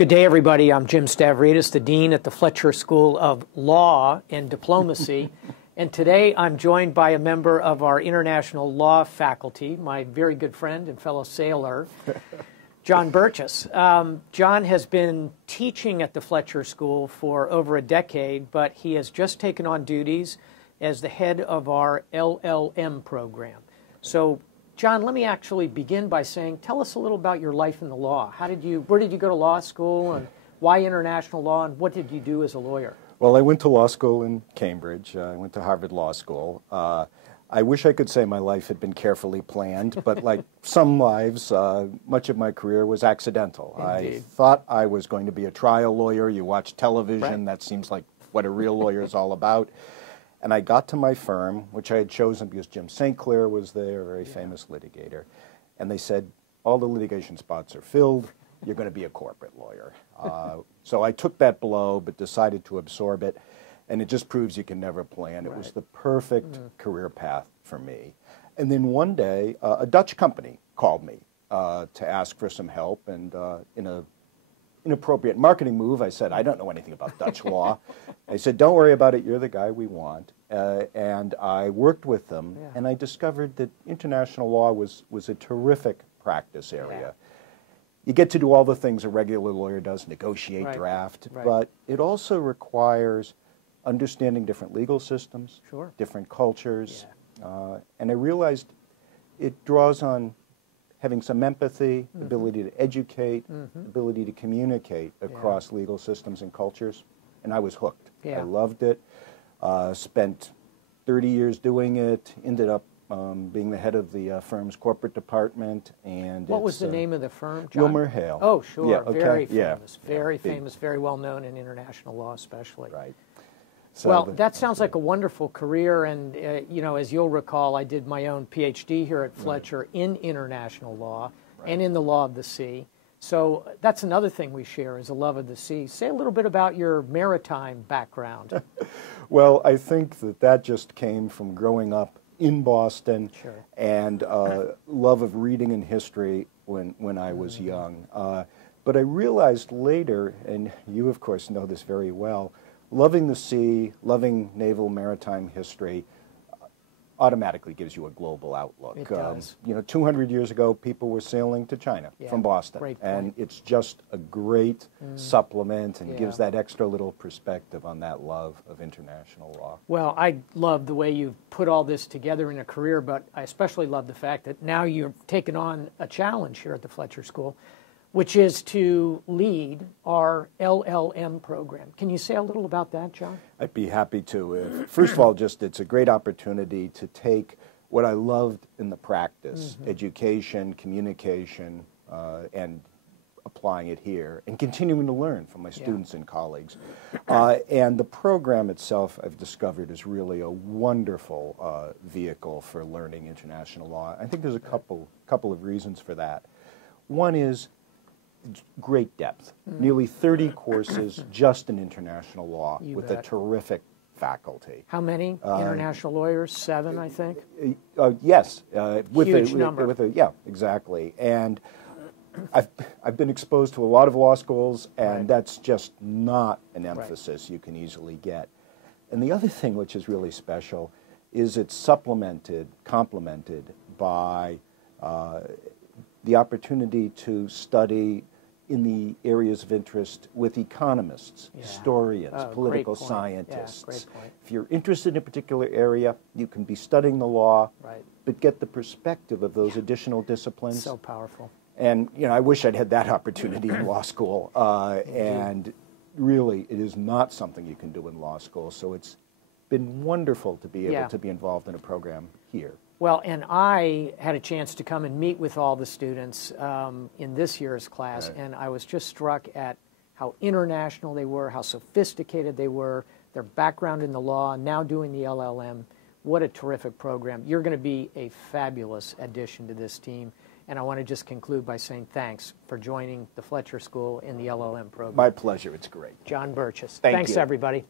Good day, everybody. I'm Jim Stavridis, the Dean at the Fletcher School of Law and Diplomacy. And today I'm joined by a member of our international law faculty, my very good friend and fellow sailor, John Burgess. John has been teaching at the Fletcher School for over a decade, but he has just taken on duties as the head of our LLM program. So, John, let me actually begin by saying, tell us a little about your life in the law. Where did you go to law school, and why international law, and what did you do as a lawyer? Well, I went to law school in Cambridge. I went to Harvard Law School. I wish I could say my life had been carefully planned, but like some lives, much of my career was accidental. Indeed. I thought I was going to be a trial lawyer. You watch television, that seems like what a real lawyer is all about. And I got to my firm, which I had chosen because Jim St. Clair was there, a very famous litigator. And they said, all the litigation spots are filled. You're going to be a corporate lawyer. So I took that blow, but decided to absorb it. And it just proves you can never plan. It was the perfect career path for me. And then one day, a Dutch company called me to ask for some help. And in an inappropriate marketing move, I said, I don't know anything about Dutch law. I said, don't worry about it. You're the guy we want. And I worked with them, and I discovered that international law was a terrific practice area. You get to do all the things a regular lawyer does, negotiate, draft, but it also requires understanding different legal systems, different cultures, and I realized it draws on having some empathy, ability to educate, ability to communicate across legal systems and cultures, and I was hooked. I loved it, spent 30 years doing it, ended up being the head of the firm's corporate department. And what was the name of the firm, John? WilmerHale. Oh, sure. Yeah, okay. Very famous. Yeah. Very famous, very well known in international law especially. Right. So well, that sounds like a wonderful career, and you know, as you'll recall, I did my own PhD here at Fletcher in international law and in the law of the sea. So that's another thing we share is a love of the sea. Say a little bit about your maritime background. Well, I think that just came from growing up in Boston and love of reading and history when I was young. But I realized later, and you of course know this very well, loving the sea, loving naval maritime history automatically gives you a global outlook. It does. You know, 200 years ago, people were sailing to China from Boston. And it's just a great supplement and gives that extra little perspective on that love of international law. Well, I love the way you've put all this together in a career, but I especially love the fact that now you've taken on a challenge here at the Fletcher School, which is to lead our LLM program. Can you say a little about that, John? I'd be happy to. First of all, it's a great opportunity to take what I loved in the practice, education, communication, and applying it here, and continuing to learn from my students and colleagues. And the program itself, I've discovered, is really a wonderful vehicle for learning international law. I think there's a couple of reasons for that. One is great depth, nearly 30 courses just in international law with a terrific faculty. How many international lawyers? 7, I think? Yes. Huge number. Yeah, exactly. And I've been exposed to a lot of law schools, and that's just not an emphasis you can easily get. And the other thing which is really special is it's complemented by the opportunity to study in the areas of interest with economists, historians, political scientists. If you're interested in a particular area, you can be studying the law, but get the perspective of those additional disciplines. So powerful. And you know, I wish I'd had that opportunity in law school. And really, it is not something you can do in law school. So it's been wonderful to be able to be involved in a program here. Well, and I had a chance to come and meet with all the students in this year's class, and I was just struck at how international they were, how sophisticated they were, their background in the law, now doing the LLM. What a terrific program. You're going to be a fabulous addition to this team, and I want to just conclude by saying thanks for joining the Fletcher School in the LLM program. My pleasure. It's great. John Burgess. Thanks, everybody.